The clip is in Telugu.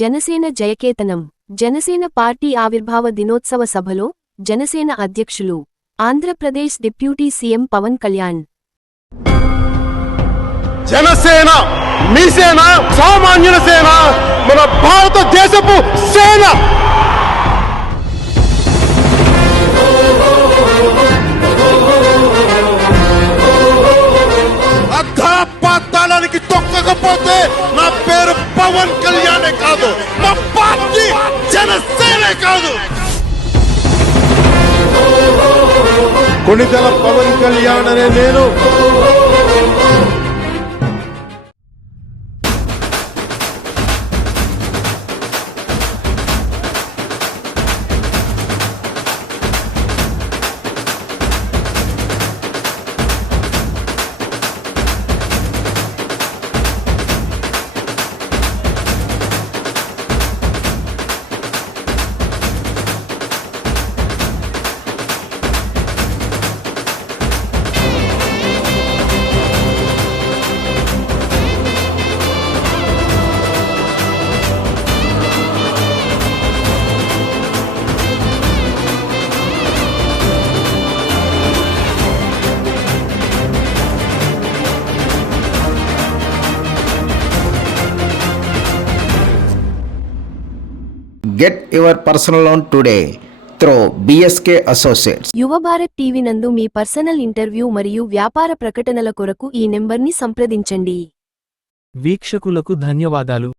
జనసేన జయకేతనం జనసేన పార్టీ ఆవిర్భావ దినోత్సవ సభలో జనసేన అధ్యక్షులు ఆంధ్రప్రదేశ్ డిప్యూటీ సీఎం పవన్ కళ్యాణ్. జనసేన మీ సేన, సామాన్యుల సేన, మన భారతదేశపు సేన. అధాపాతాళానికి తొక్కకపోతే నా పేరు పవన్ కళ్యాణే కాదు, మా పార్టీ జనసేనే కాదు. కొణిదెల పవన్ కళ్యాణ్ అనే నేను Get your personal loan today through BSK Associates. యువ భారత్ టీవీ నందు మీ పర్సనల్ ఇంటర్వ్యూ మరియు వ్యాపార ప్రకటనల కొరకు ఈ నెంబర్ని సంప్రదించండి. వీక్షకులకు ధన్యవాదాలు.